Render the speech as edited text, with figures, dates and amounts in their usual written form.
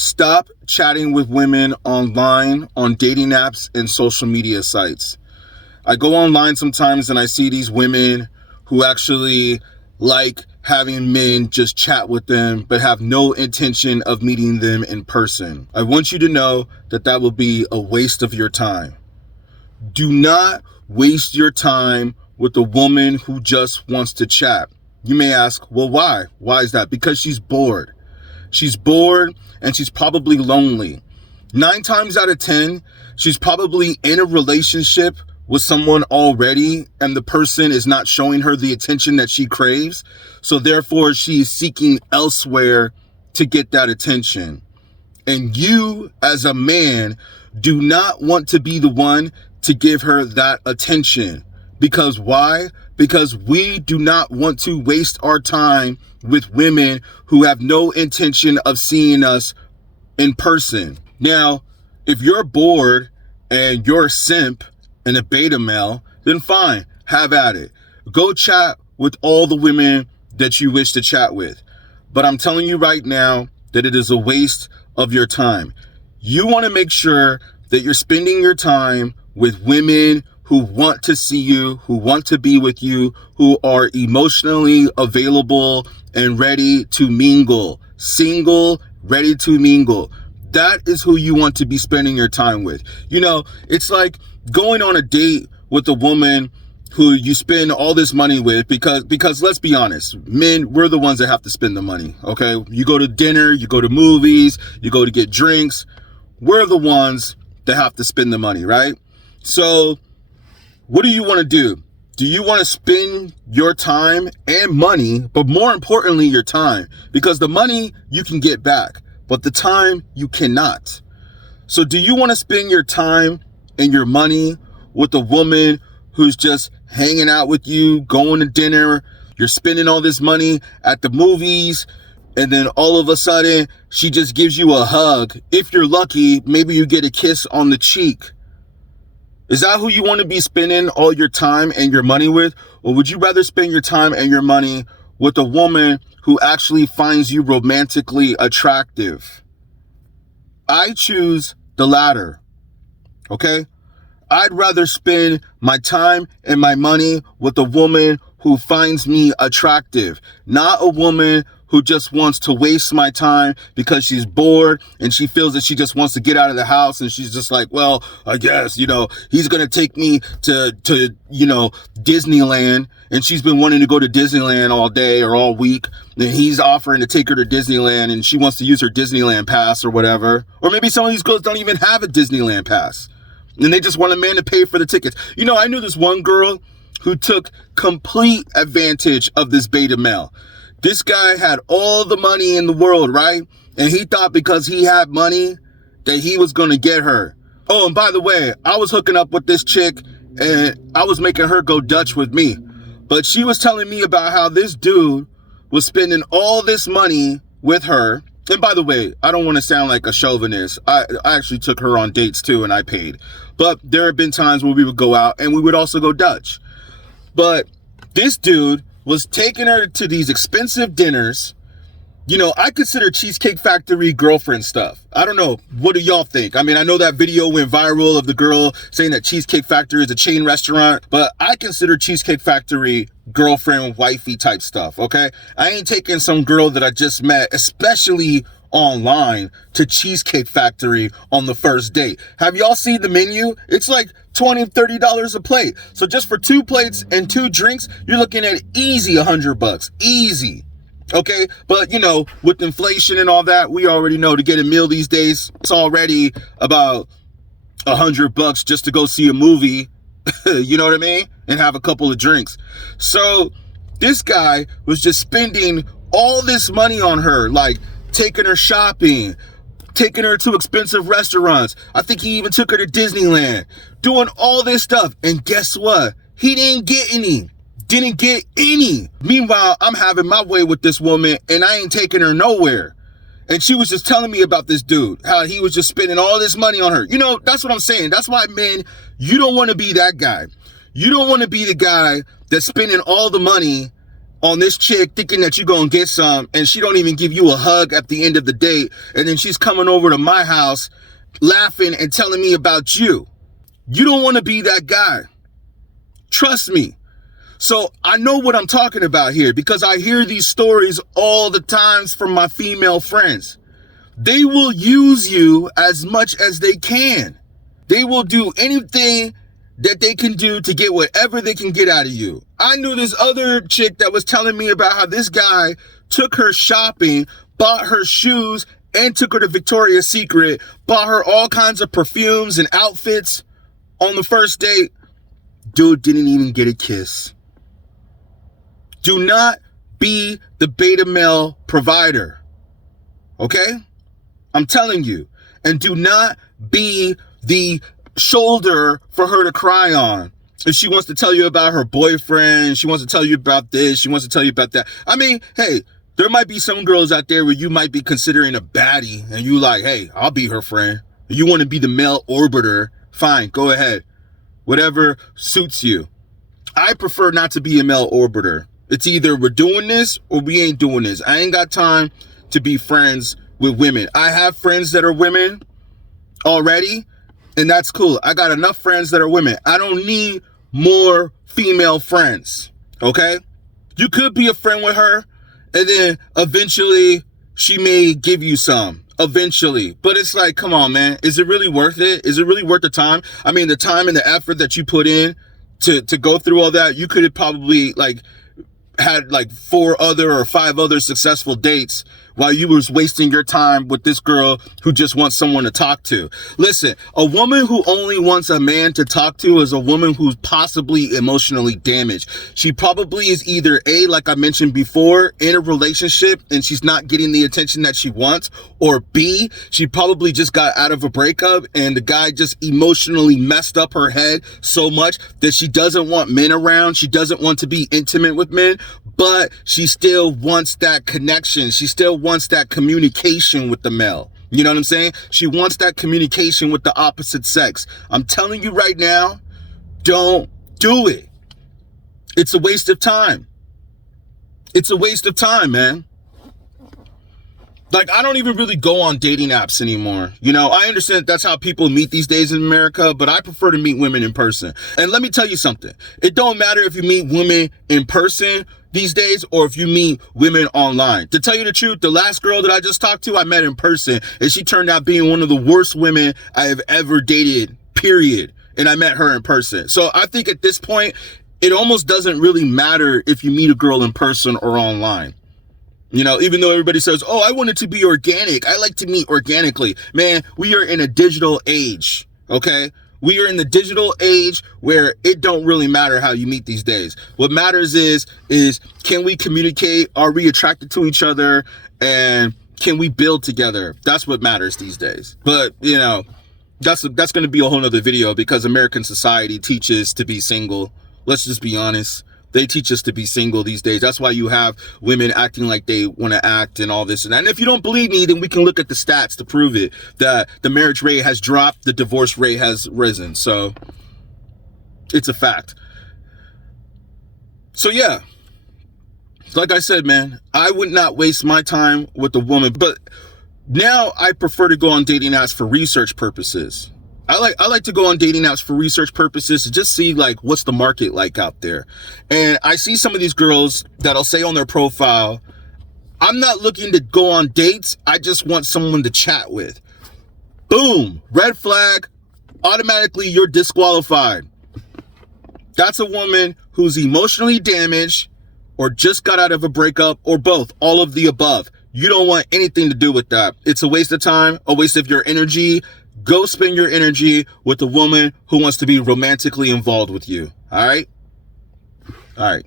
Stop chatting with women online, on dating apps, and social media sites. I go online sometimes and I see these women who actually like having men just chat with them, but have no intention of meeting them in person. I want you to know that that will be a waste of your time. Do not waste your time with a woman who just wants to chat. You may ask, well, why? Why is that? Because she's bored. She's bored and she's probably lonely. 9 times out of 10, she's probably in a relationship with someone already and the person is not showing her the attention that she craves. So therefore, she's seeking elsewhere to get that attention. And you, as a man, do not want to be the one to give her that attention. Because why? Because we do not want to waste our time with women who have no intention of seeing us in person. Now, if you're bored and you're a simp and a beta male, then fine, have at it. Go chat with all the women that you wish to chat with. But I'm telling you right now that it is a waste of your time. You want to make sure that you're spending your time with women who want to see you, who want to be with you, who are emotionally available and ready to mingle. Single, ready to mingle. That is who you want to be spending your time with. You know, it's like going on a date with a woman who you spend all this money with because let's be honest, men, we're the ones that have to spend the money, okay? You go to dinner, you go to movies, you go to get drinks. We're the ones that have to spend the money, right? So what do you want to do? Do you want to spend your time and money, but more importantly, your time? Because the money you can get back, but the time you cannot. So do you want to spend your time and your money with a woman who's just hanging out with you, going to dinner, you're spending all this money at the movies, and then all of a sudden she just gives you a hug? If you're lucky, maybe you get a kiss on the cheek. Is that who you want to be spending all your time and your money with? Or would you rather spend your time and your money with a woman who actually finds you romantically attractive? I choose the latter, okay? I'd rather spend my time and my money with a woman who finds me attractive, not a woman who just wants to waste my time because she's bored and she feels that she just wants to get out of the house and she's just like, well, I guess, he's going to take me to Disneyland, and she's been wanting to go to Disneyland all day or all week, and he's offering to take her to Disneyland and she wants to use her Disneyland pass or whatever. Or maybe some of these girls don't even have a Disneyland pass and they just want a man to pay for the tickets. I knew this one girl who took complete advantage of this beta male. This guy had all the money in the world, right? And he thought because he had money that he was going to get her. Oh, and by the way, I was hooking up with this chick and I was making her go Dutch with me. But she was telling me about how this dude was spending all this money with her. And by the way, I don't want to sound like a chauvinist. I actually took her on dates too and I paid. But there have been times where we would go out and we would also go Dutch. But this dude was taking her to these expensive dinners. I consider Cheesecake Factory girlfriend stuff. I don't know. What do y'all think? I mean, I know that video went viral of the girl saying that Cheesecake Factory is a chain restaurant, but I consider Cheesecake Factory girlfriend, wifey type stuff, okay? I ain't taking some girl that I just met, especially online, to Cheesecake Factory on the first date. Have y'all seen the menu? It's like $20, $30 a plate. So just for 2 plates and 2 drinks, you're looking at easy $100. Easy. Okay, but with inflation and all that, we already know to get a meal these days, it's already about $100 just to go see a movie, you know what I mean? And have a couple of drinks. So this guy was just spending all this money on her, like taking her shopping, taking her to expensive restaurants. I think he even took her to Disneyland, doing all this stuff. And guess what? He didn't get any. Meanwhile, I'm having my way with this woman and I ain't taking her nowhere. And she was just telling me about this dude, how he was just spending all this money on her. That's what I'm saying. That's why, men, you don't want to be that guy. You don't want to be the guy that's spending all the money on this chick thinking that you're going to get some, and she don't even give you a hug at the end of the date, and then she's coming over to my house laughing and telling me about you. You don't want to be that guy. Trust me. So I know what I'm talking about here because I hear these stories all the times from my female friends. They will use you as much as they can. They will do anything that they can do to get whatever they can get out of you. I knew this other chick that was telling me about how this guy took her shopping, bought her shoes, and took her to Victoria's Secret, bought her all kinds of perfumes and outfits on the first date. Dude didn't even get a kiss. Do not be the beta male provider. Okay? I'm telling you. And do not be the shoulder for her to cry on. If she wants to tell you about her boyfriend, she wants to tell you about this, she wants to tell you about that. I mean, hey, there might be some girls out there where you might be considering a baddie and you like, hey, I'll be her friend. You want to be the male orbiter, fine, go ahead. Whatever suits you. I prefer not to be a male orbiter. It's either we're doing this or we ain't doing this. I ain't got time to be friends with women. I have friends that are women already, and that's cool. I got enough friends that are women. I don't need more female friends, okay? You could be a friend with her, and then eventually she may give you some. Eventually. But it's like, come on, man. Is it really worth it? Is it really worth the time? I mean, the time and the effort that you put in to go through all that, you could have probably had 4 other or 5 other successful dates while you was wasting your time with this girl who just wants someone to talk to. Listen, a woman who only wants a man to talk to is a woman who's possibly emotionally damaged. She probably is either A, like I mentioned before, in a relationship and she's not getting the attention that she wants, or B, she probably just got out of a breakup and the guy just emotionally messed up her head so much that she doesn't want men around. She doesn't want to be intimate with men, but she still wants that connection. She still wants that communication with the male. You know what I'm saying? She wants that communication with the opposite sex. I'm telling you right now, don't do it. It's a waste of time. It's a waste of time, man. I don't even really go on dating apps anymore. You know, I understand that's how people meet these days in America, but I prefer to meet women in person. And let me tell you something. It don't matter if you meet women in person these days or if you meet women online. To tell you the truth, the last girl that I just talked to, I met in person, and she turned out being one of the worst women I have ever dated, period. And I met her in person. So I think at this point, it almost doesn't really matter if you meet a girl in person or online. You know, even though everybody says, oh, I want it to be organic. I like to meet organically. Man, we are in a digital age, okay? We are in the digital age where it don't really matter how you meet these days. What matters is can we communicate? Are we attracted to each other? And can we build together? That's what matters these days. But, you know, that's going to be a whole nother video because American society teaches to be single. Let's just be honest. They teach us to be single these days. That's why you have women acting like they want to act and all this and that. And if you don't believe me, then we can look at the stats to prove it, that the marriage rate has dropped, the divorce rate has risen. So it's a fact. So yeah, like I said, man, I would not waste my time with a woman, but now I prefer to go on dating apps for research purposes. I like to go on dating apps for research purposes to just see what's the market like out there. And I see some of these girls that'll say on their profile, I'm not looking to go on dates. I just want someone to chat with. Boom, red flag, automatically you're disqualified. That's a woman who's emotionally damaged or just got out of a breakup or both, all of the above. You don't want anything to do with that. It's a waste of time, a waste of your energy. Go spend your energy with a woman who wants to be romantically involved with you. All right? All right.